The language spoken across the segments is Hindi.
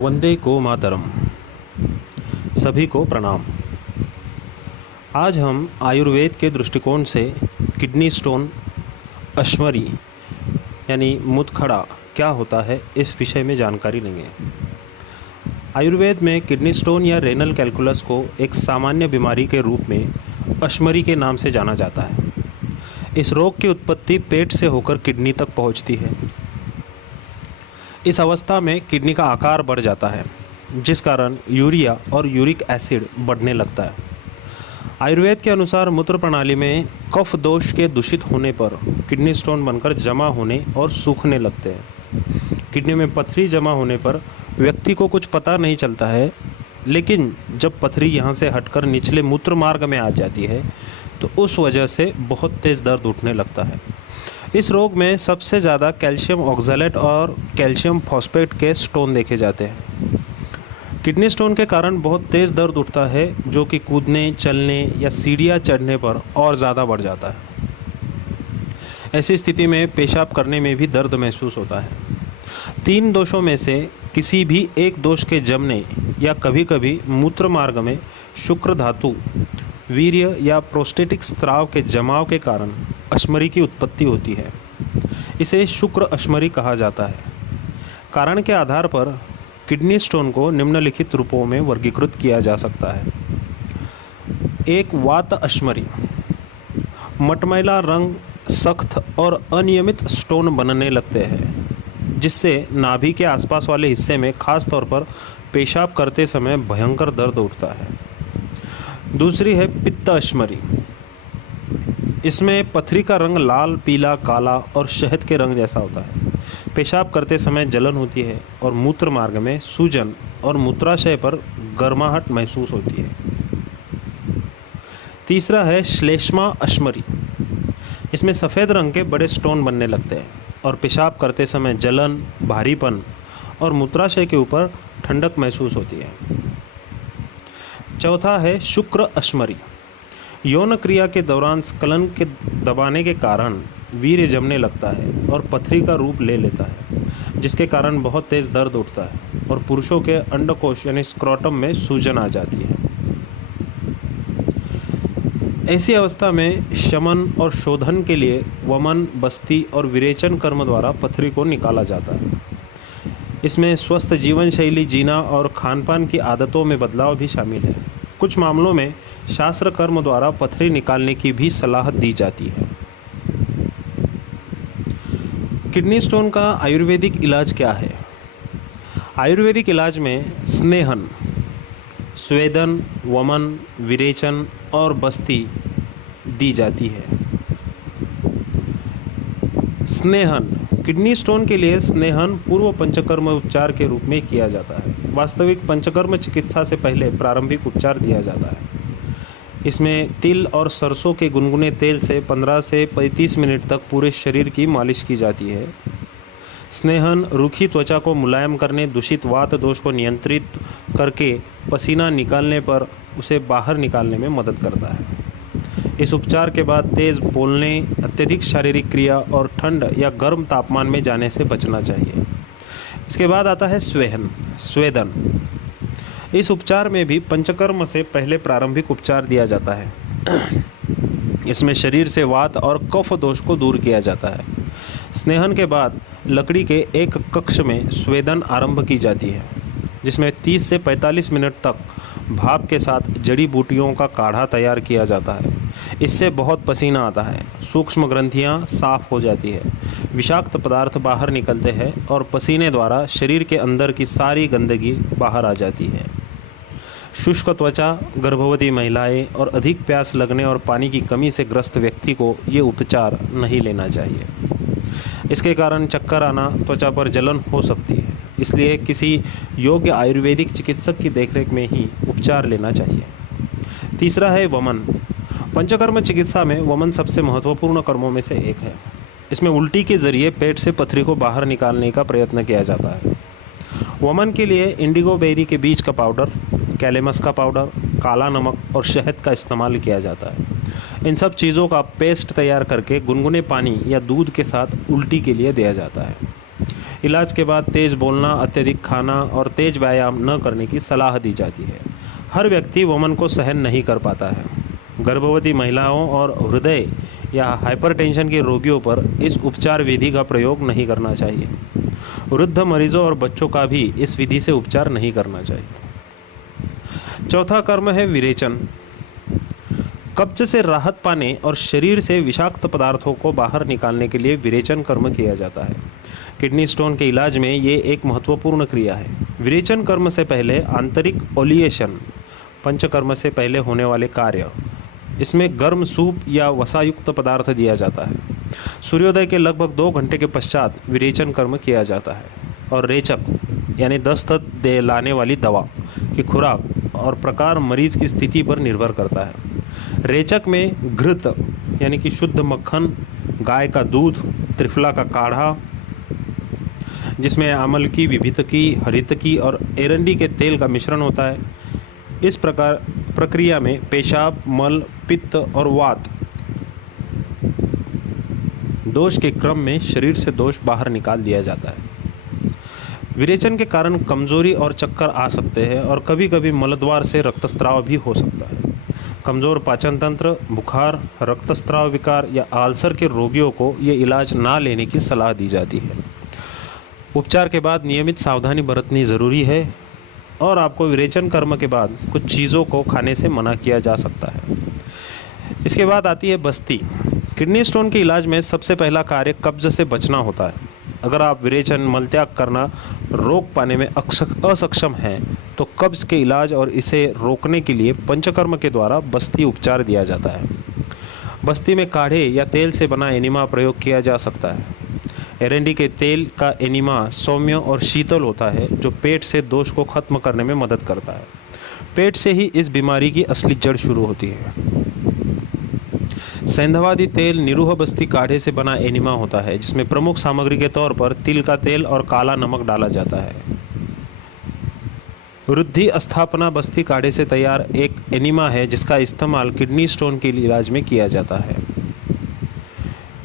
वंदे गो मातरम। सभी को प्रणाम। आज हम आयुर्वेद के दृष्टिकोण से किडनी स्टोन, अश्मरी यानी मूत्रखड़ा क्या होता है, इस विषय में जानकारी लेंगे। आयुर्वेद में किडनी स्टोन या रेनल कैलकुलस को एक सामान्य बीमारी के रूप में अश्मरी के नाम से जाना जाता है। इस रोग की उत्पत्ति पेट से होकर किडनी तक पहुंचती है। इस अवस्था में किडनी का आकार बढ़ जाता है, जिस कारण यूरिया और यूरिक एसिड बढ़ने लगता है। आयुर्वेद के अनुसार मूत्र प्रणाली में कफ दोष के दूषित होने पर किडनी स्टोन बनकर जमा होने और सूखने लगते हैं। किडनी में पथरी जमा होने पर व्यक्ति को कुछ पता नहीं चलता है, लेकिन जब पथरी यहाँ से हटकर निचले मूत्र मार्ग में आ जाती है तो उस वजह से बहुत तेज़ दर्द उठने लगता है। इस रोग में सबसे ज़्यादा कैल्शियम ऑक्सैलेट और कैल्शियम फॉस्फेट के स्टोन देखे जाते हैं। किडनी स्टोन के कारण बहुत तेज़ दर्द उठता है, जो कि कूदने, चलने या सीढ़ियाँ चढ़ने पर और ज़्यादा बढ़ जाता है। ऐसी स्थिति में पेशाब करने में भी दर्द महसूस होता है। 3 दोषों में से किसी भी एक दोष के जमने या कभी कभी मूत्र मार्ग में शुक्र धातु, वीर्य या प्रोस्टेटिक स्राव के जमाव के कारण अश्मरी की उत्पत्ति होती है। इसे शुक्र अश्मरी कहा जाता है। कारण के आधार पर किडनी स्टोन को निम्नलिखित रूपों में वर्गीकृत किया जा सकता है। 1. वात अश्मरी। मटमैला रंग, सख्त और अनियमित स्टोन बनने लगते हैं, जिससे नाभि के आसपास वाले हिस्से में खास तौर पर पेशाब करते समय भयंकर दर्द उठता है। दूसरी है पित्त अश्मरी। इसमें पथरी का रंग लाल, पीला, काला और शहद के रंग जैसा होता है। पेशाब करते समय जलन होती है और मूत्र मार्ग में सूजन और मूत्राशय पर गर्माहट महसूस होती है। तीसरा है श्लेष्मा अश्मरी। इसमें सफ़ेद रंग के बड़े स्टोन बनने लगते हैं और पेशाब करते समय जलन, भारीपन और मूत्राशय के ऊपर ठंडक महसूस होती है। चौथा है शुक्र अश्मरी। यौन क्रिया के दौरान स्खलन के दबाने के कारण वीर्य जमने लगता है और पथरी का रूप ले लेता है, जिसके कारण बहुत तेज़ दर्द उठता है और पुरुषों के अंडकोश यानी स्क्रोटम में सूजन आ जाती है। ऐसी अवस्था में शमन और शोधन के लिए वमन, बस्ती और विरेचन कर्म द्वारा पथरी को निकाला जाता है। इसमें स्वस्थ जीवन शैली जीना और खानपान की आदतों में बदलाव भी शामिल है। कुछ मामलों में शास्त्र कर्म द्वारा पथरी निकालने की भी सलाह दी जाती है। किडनी स्टोन का आयुर्वेदिक इलाज क्या है? आयुर्वेदिक इलाज में स्नेहन, स्वेदन, वमन, विरेचन और बस्ती दी जाती है। स्नेहन। किडनी स्टोन के लिए स्नेहन पूर्व पंचकर्म उपचार के रूप में किया जाता है। वास्तविक पंचकर्म चिकित्सा से पहले प्रारंभिक उपचार दिया जाता है। इसमें तिल और सरसों के गुनगुने तेल से 15 से 35 मिनट तक पूरे शरीर की मालिश की जाती है। स्नेहन रूखी त्वचा को मुलायम करने, दूषित वात दोष को नियंत्रित करके पसीना निकालने पर उसे बाहर निकालने में मदद करता है। इस उपचार के बाद तेज़ बोलने, अत्यधिक शारीरिक क्रिया और ठंड या गर्म तापमान में जाने से बचना चाहिए। इसके बाद आता है स्वेदन। इस उपचार में भी पंचकर्म से पहले प्रारंभिक उपचार दिया जाता है। इसमें शरीर से वात और कफ दोष को दूर किया जाता है। स्नेहन के बाद लकड़ी के एक कक्ष में स्वेदन आरंभ की जाती है, जिसमें 30 से 45 मिनट तक भाप के साथ जड़ी बूटियों का काढ़ा तैयार किया जाता है। इससे बहुत पसीना आता है, सूक्ष्म ग्रंथियां साफ हो जाती है, विषाक्त पदार्थ बाहर निकलते हैं और पसीने द्वारा शरीर के अंदर की सारी गंदगी बाहर आ जाती है। शुष्क त्वचा, गर्भवती महिलाएं और अधिक प्यास लगने और पानी की कमी से ग्रस्त व्यक्ति को ये उपचार नहीं लेना चाहिए। इसके कारण चक्कर आना, त्वचा पर जलन हो सकती है। इसलिए किसी योग्य आयुर्वेदिक चिकित्सक की देखरेख में ही उपचार लेना चाहिए। तीसरा है वमन। पंचकर्म चिकित्सा में वमन सबसे महत्वपूर्ण कर्मों में से एक है। इसमें उल्टी के जरिए पेट से पथरी को बाहर निकालने का प्रयत्न किया जाता है। वमन के लिए इंडिगो बेरी के बीज का पाउडर, कैलेमस का पाउडर, काला नमक और शहद का इस्तेमाल किया जाता है। इन सब चीज़ों का पेस्ट तैयार करके गुनगुने पानी या दूध के साथ उल्टी के लिए दिया जाता है। इलाज के बाद तेज़ बोलना, अत्यधिक खाना और तेज व्यायाम न करने की सलाह दी जाती है। हर व्यक्ति वमन को सहन नहीं कर पाता है। गर्भवती महिलाओं और हृदय या हाइपरटेंशन के रोगियों पर इस उपचार विधि का प्रयोग नहीं करना चाहिए। वृद्ध मरीजों और बच्चों का भी इस विधि से उपचार नहीं करना चाहिए। चौथा कर्म है विरेचन। कब्ज से राहत पाने और शरीर से विषाक्त पदार्थों को बाहर निकालने के लिए विरेचन कर्म किया जाता है। किडनी स्टोन के इलाज में ये एक महत्वपूर्ण क्रिया है। विरेचन कर्म से पहले आंतरिक ओलिएशन, पंचकर्म से पहले होने वाले कार्य, इसमें गर्म सूप या वसायुक्त पदार्थ दिया जाता है। सूर्योदय के लगभग 2 घंटे के पश्चात विरेचन कर्म किया जाता है और रेचक यानी दस्त दे लाने वाली दवा की खुराक और प्रकार मरीज की स्थिति पर निर्भर करता है। रेचक में घृत यानी कि शुद्ध मक्खन, गाय का दूध, त्रिफला का काढ़ा जिसमें आमल की, विभितकी, हरितकी और एरंडी के तेल का मिश्रण होता है। इस प्रक्रिया में पेशाब, मल, पित्त और वात दोष के क्रम में शरीर से दोष बाहर निकाल दिया जाता है। विरेचन के कारण कमजोरी और चक्कर आ सकते हैं और कभी कभी मलद्वार से रक्तस्राव भी हो सकता है। कमज़ोर पाचन तंत्र, बुखार, रक्तस्राव विकार या आल्सर के रोगियों को ये इलाज ना लेने की सलाह दी जाती है। उपचार के बाद नियमित सावधानी बरतनी ज़रूरी है और आपको विरेचन कर्म के बाद कुछ चीज़ों को खाने से मना किया जा सकता है। इसके बाद आती है बस्ती। किडनी स्टोन के इलाज में सबसे पहला कार्य कब्ज से बचना होता है। अगर आप विरेचन, मलत्याग करना रोक पाने में असक्षम हैं तो कब्ज के इलाज और इसे रोकने के लिए पंचकर्म के द्वारा बस्ती उपचार दिया जाता है। बस्ती में काढ़े या तेल से बना एनिमा प्रयोग किया जा सकता है। एरंडी के तेल का एनिमा सौम्य और शीतल होता है जो पेट से दोष को खत्म करने में मदद करता है। पेट से ही इस बीमारी की असली जड़ शुरू होती है। सेंधवादी तेल निरूह बस्ती काढ़े से बना एनिमा होता है जिसमें प्रमुख सामग्री के तौर पर तिल का तेल और काला नमक डाला जाता है। वृद्धि स्थापना बस्ती काढ़े से तैयार एक एनिमा है जिसका इस्तेमाल किडनी स्टोन के इलाज में किया जाता है।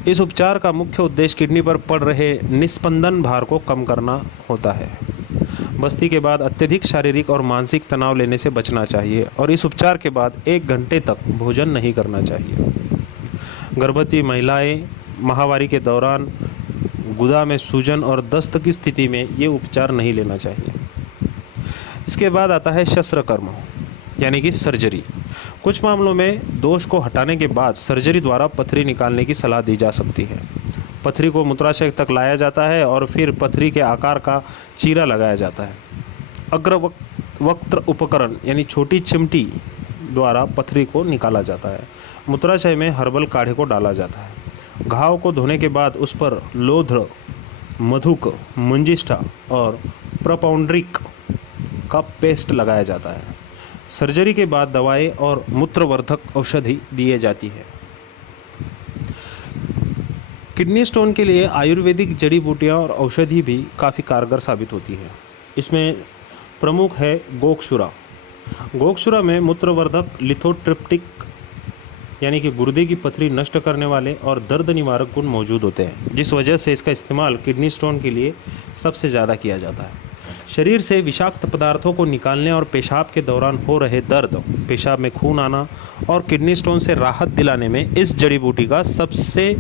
इस उपचार का मुख्य उद्देश्य किडनी पर पड़ रहे निस्पंदन भार को कम करना होता है। बस्ती के बाद अत्यधिक शारीरिक और मानसिक तनाव लेने से बचना चाहिए और इस उपचार के बाद 1 घंटे तक भोजन नहीं करना चाहिए। गर्भवती महिलाएं माहवारी के दौरान गुदा में सूजन और दस्त की स्थिति में ये उपचार नहीं लेना चाहिए। इसके बाद आता है शस्त्रकर्म यानी कि सर्जरी। कुछ मामलों में दोष को हटाने के बाद सर्जरी द्वारा पथरी निकालने की सलाह दी जा सकती है। पथरी को मूत्राशय तक लाया जाता है और फिर पथरी के आकार का चीरा लगाया जाता है। अग्रवक्त्र उपकरण यानी छोटी चिमटी द्वारा पथरी को निकाला जाता है। मूत्राशय में हर्बल काढ़े को डाला जाता है। घाव को धोने के बाद उस पर लोध्र, मधुक, मंजिष्ठा और प्रोपाउंड्रिक का पेस्ट लगाया जाता है। सर्जरी के बाद दवाएं और मूत्रवर्धक औषधि दिए जाती है। किडनी स्टोन के लिए आयुर्वेदिक जड़ी बूटियाँ और औषधि भी काफ़ी कारगर साबित होती है। इसमें प्रमुख है गोक्षुरा। गोक्षुरा में मूत्रवर्धक, लिथोट्रिप्टिक यानी कि गुर्दे की पथरी नष्ट करने वाले और दर्द निवारक गुण मौजूद होते हैं, जिस वजह से इसका इस्तेमाल किडनी स्टोन के लिए सबसे ज़्यादा किया जाता है। शरीर से विषाक्त पदार्थों को निकालने और पेशाब के दौरान हो रहे दर्द, पेशाब में खून आना और किडनी स्टोन से राहत दिलाने में इस जड़ी बूटी का सबसे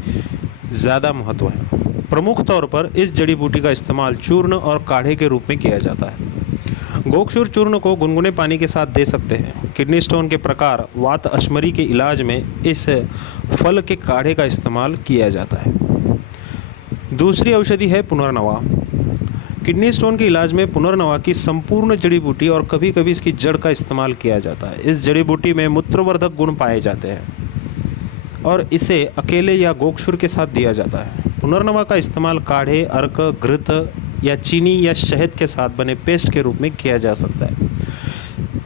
ज़्यादा महत्व है। प्रमुख तौर पर इस जड़ी बूटी का इस्तेमाल चूर्ण और काढ़े के रूप में किया जाता है। गोक्षुर चूर्ण को गुनगुने पानी के साथ दे सकते हैं। किडनी स्टोन के प्रकार वात अश्मरी के इलाज में इस फल के काढ़े का इस्तेमाल किया जाता है। दूसरी औषधि है पुनर्नवा। किडनी स्टोन के इलाज में पुनर्नवा की संपूर्ण जड़ी बूटी और कभी कभी इसकी जड़ का इस्तेमाल किया जाता है। इस जड़ी बूटी में मूत्रवर्धक गुण पाए जाते हैं और इसे अकेले या गोक्षुर के साथ दिया जाता है। पुनर्नवा का इस्तेमाल काढ़े, अर्क, घृत या चीनी या शहद के साथ बने पेस्ट के रूप में किया जा सकता है।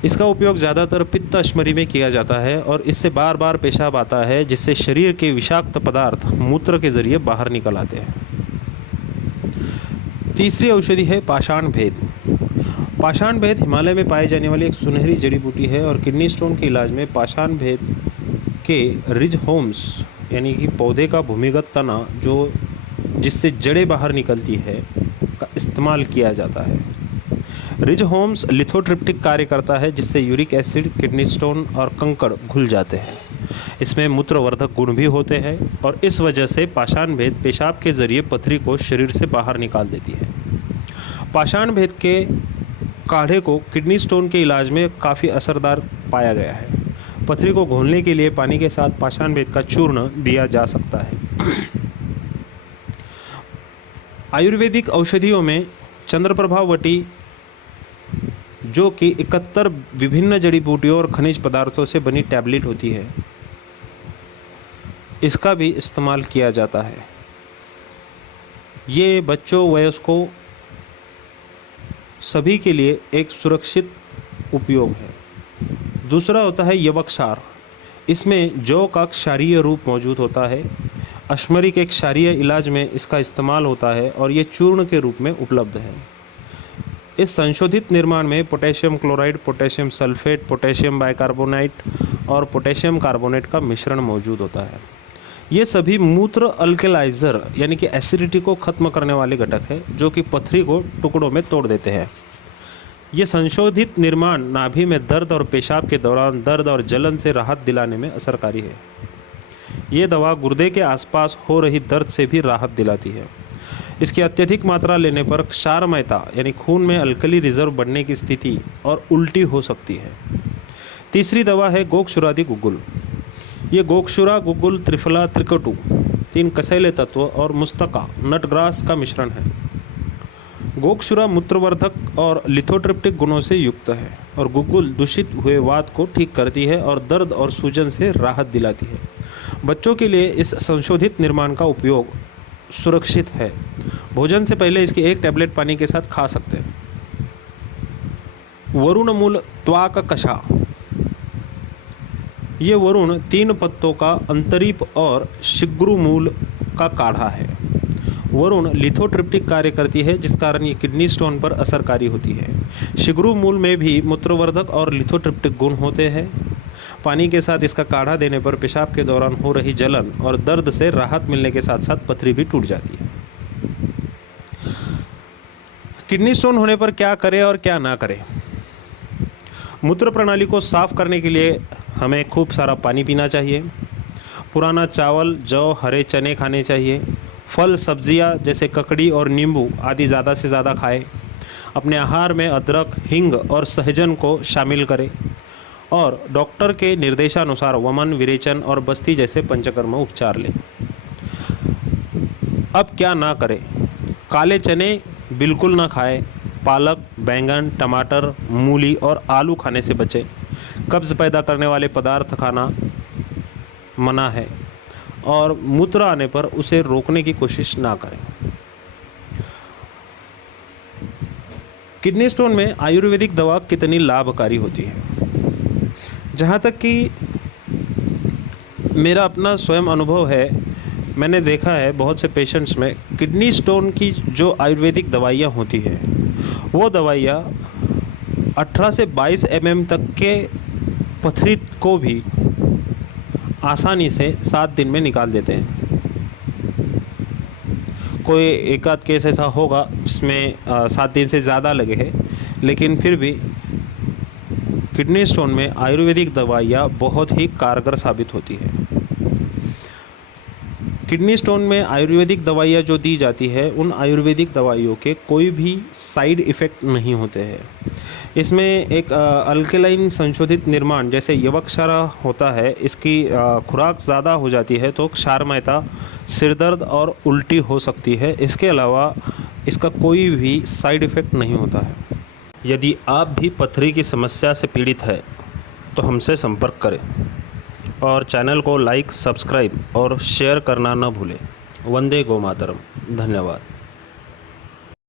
इसका उपयोग ज़्यादातर पित्त अश्मरी में किया जाता है और इससे बार बार पेशाब आता है जिससे शरीर के विषाक्त पदार्थ मूत्र के जरिए बाहर निकल आते हैं। तीसरी औषधि है पाषाण भेद। पाषाण भेद हिमालय में पाई जाने वाली एक सुनहरी जड़ी बूटी है और किडनी स्टोन के इलाज में पाषाण भेद के रिजहोम्स यानी कि पौधे का भूमिगत तना जिससे जड़ें बाहर निकलती है का इस्तेमाल किया जाता है। रिज होम्स लिथोट्रिप्टिक कार्य करता है जिससे यूरिक एसिड, किडनी स्टोन और कंकड़ घुल जाते हैं। इसमें मूत्रवर्धक गुण भी होते हैं और इस वजह से पाषाण भेद पेशाब के जरिए पथरी को शरीर से बाहर निकाल देती है। पाषाण भेद के काढ़े को किडनी स्टोन के इलाज में काफ़ी असरदार पाया गया है। पथरी को घोलने के लिए पानी के साथ पाषाण भेद का चूर्ण दिया जा सकता है। आयुर्वेदिक औषधियों में चंद्रप्रभा वटी, जो कि 71 विभिन्न जड़ी बूटियों और खनिज पदार्थों से बनी टैबलेट होती है, इसका भी इस्तेमाल किया जाता है। ये बच्चों, वयस्कों सभी के लिए एक सुरक्षित उपयोग है। दूसरा होता है यवक्षार। इसमें जौ का क्षारीय रूप मौजूद होता है। अश्मरी के क्षारीय इलाज में इसका इस्तेमाल होता है और ये चूर्ण के रूप में उपलब्ध है। इस संशोधित निर्माण में potassium chloride, potassium sulphate, potassium bicarbonate और पोटेशियम कार्बोनेट का मिश्रण मौजूद होता है। ये सभी मूत्र अल्कलाइज़र यानी कि एसिडिटी को खत्म करने वाले घटक है जो कि पथरी को टुकड़ों में तोड़ देते हैं। ये संशोधित निर्माण नाभि में दर्द और पेशाब के दौरान दर्द और जलन से राहत दिलाने में असरकारी है। ये दवा गुर्दे के आसपास हो रही दर्द से भी राहत दिलाती है। इसकी अत्यधिक मात्रा लेने पर क्षारमयता यानी खून में अल्कली रिजर्व बढ़ने की स्थिति और उल्टी हो सकती है। तीसरी दवा है गोक्षुरादि गुग्गुल। ये गोक्षुरा, गुग्गुल, त्रिफला, त्रिकटु 3 कसैले तत्व और मुस्तका नटग्रास का मिश्रण है। गोक्षुरा मूत्रवर्धक और लिथोट्रिप्टिक गुणों से युक्त है और गुग्गुल दूषित हुए वात को ठीक करती है और दर्द और सूजन से राहत दिलाती है। बच्चों के लिए इस संशोधित निर्माण का उपयोग सुरक्षित है। भोजन से पहले इसकी 1 टैबलेट पानी के साथ खा सकते हैं। वरुण मूल त्वाक कषा। ये वरुण 3 पत्तों का अंतरीप और शिग्रु मूल का काढ़ा है। वरुण लिथोट्रिप्टिक कार्य करती है जिस कारण ये किडनी स्टोन पर असरकारी होती है। शिग्रु मूल में भी मूत्रवर्धक और लिथोट्रिप्टिक गुण होते हैं। पानी के साथ इसका काढ़ा देने पर पेशाब के दौरान हो रही जलन और दर्द से राहत मिलने के साथ साथ पथरी भी टूट जाती है। किडनी स्टोन होने पर क्या करें और क्या ना करें। मूत्र प्रणाली को साफ करने के लिए हमें खूब सारा पानी पीना चाहिए। पुराना चावल, जौ, हरे चने खाने चाहिए। फल, सब्जियां जैसे ककड़ी और नींबू आदि ज़्यादा से ज़्यादा खाएं। अपने आहार में अदरक, हींग और सहजन को शामिल करें और डॉक्टर के निर्देशानुसार वमन, विरेचन और बस्ती जैसे पंचकर्म उपचार लें। अब क्या ना करें। काले चने बिल्कुल ना खाएं। पालक, बैंगन, टमाटर, मूली और आलू खाने से बचें। कब्ज़ पैदा करने वाले पदार्थ खाना मना है और मूत्र आने पर उसे रोकने की कोशिश ना करें। किडनी स्टोन में आयुर्वेदिक दवा कितनी लाभकारी होती है। जहाँ तक कि मेरा अपना स्वयं अनुभव है, मैंने देखा है बहुत से पेशेंट्स में किडनी स्टोन की जो आयुर्वेदिक दवाइयाँ होती हैं वो दवाइयाँ 18 से 22 mm तक के पथरी को भी आसानी से 7 दिन में निकाल देते हैं। कोई एक आध केस ऐसा होगा जिसमें 7 दिन से ज़्यादा लगे हैं, लेकिन फिर भी किडनी स्टोन में आयुर्वेदिक दवाइयाँ बहुत ही कारगर साबित होती है। किडनी स्टोन में आयुर्वेदिक दवाइयाँ जो दी जाती है उन आयुर्वेदिक दवाइयों के कोई भी साइड इफ़ेक्ट नहीं होते हैं। इसमें एक अल्कलाइन संशोधित निर्माण जैसे यवक्षारा होता है, इसकी खुराक ज़्यादा हो जाती है तो क्षारमयता, सिरदर्द और उल्टी हो सकती है। इसके अलावा इसका कोई भी साइड इफ़ेक्ट नहीं होता है। यदि आप भी पथरी की समस्या से पीड़ित है तो हमसे संपर्क करें और चैनल को लाइक, सब्सक्राइब और शेयर करना न भूलें। वंदे गो मातरम। धन्यवाद।